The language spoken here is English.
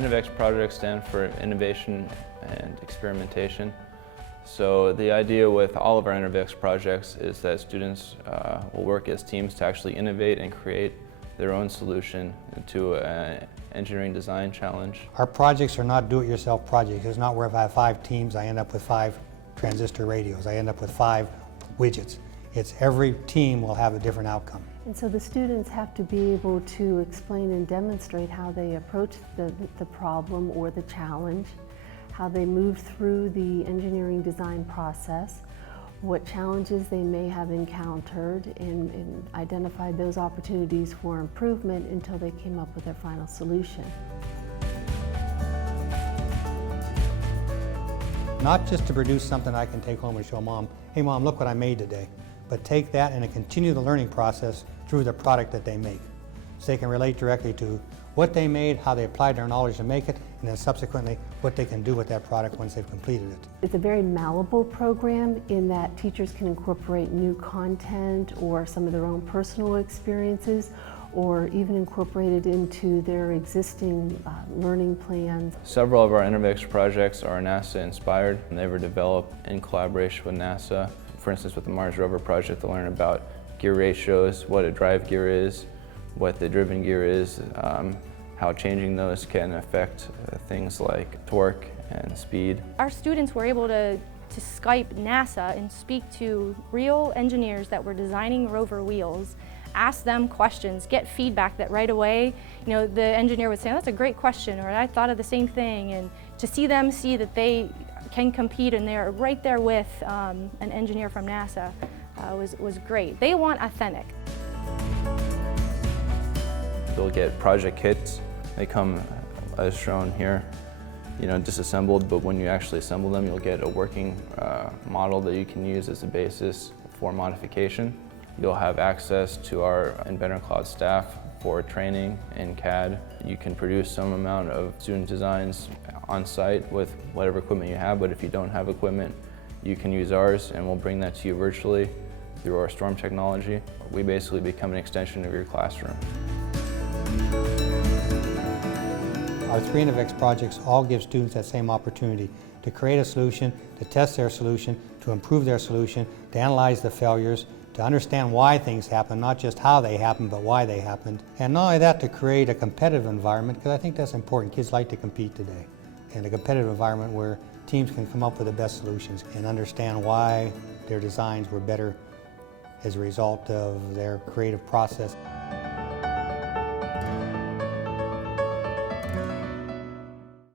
Innovex projects stand for innovation and experimentation. So the idea with all of our Innovex projects is that students will work as teams to actually innovate and create their own solution to an engineering design challenge. Our projects are not do-it-yourself projects. It's not where if I have 5 teams, I end up with 5 transistor radios. I end up with 5 widgets. It's every team will have a different outcome. And so the students have to be able to explain and demonstrate how they approach the problem or the challenge, how they move through the engineering design process, what challenges they may have encountered, and identify those opportunities for improvement until they came up with their final solution. Not just to produce something I can take home and show Mom, hey Mom, look what I made today, but take that and continue the learning process through the product that they make. So they can relate directly to what they made, how they applied their knowledge to make it, and then subsequently what they can do with that product once they've completed it. It's a very malleable program in that teachers can incorporate new content or some of their own personal experiences, or even incorporate it into their existing learning plans. Several of our Innovex projects are NASA inspired, and they were developed in collaboration with NASA. For instance, with the Mars rover project, to learn about gear ratios, what a drive gear is, what the driven gear is, how changing those can affect things like torque and speed. Our students were able to Skype NASA and speak to real engineers that were designing rover wheels, ask them questions, get feedback that right away, you know, the engineer would say, that's a great question, or I thought of the same thing, and to see them see that they can compete and they're right there with an engineer from NASA was great. They want authentic. You'll get project kits. They come as shown here, you know, disassembled, but when you actually assemble them, you'll get a working model that you can use as a basis for modification. You'll have access to our Inventor Cloud staff for training in CAD. You can produce some amount of student designs on site with whatever equipment you have, but if you don't have equipment, you can use ours and we'll bring that to you virtually through our Storm technology. We basically become an extension of your classroom. Our 3 Innovex projects all give students that same opportunity to create a solution, to test their solution, to improve their solution, to analyze the failures, to understand why things happen, not just how they happen, but why they happened. And not only that, to create a competitive environment, because I think that's important. Kids like to compete today. And a competitive environment where teams can come up with the best solutions and understand why their designs were better as a result of their creative process.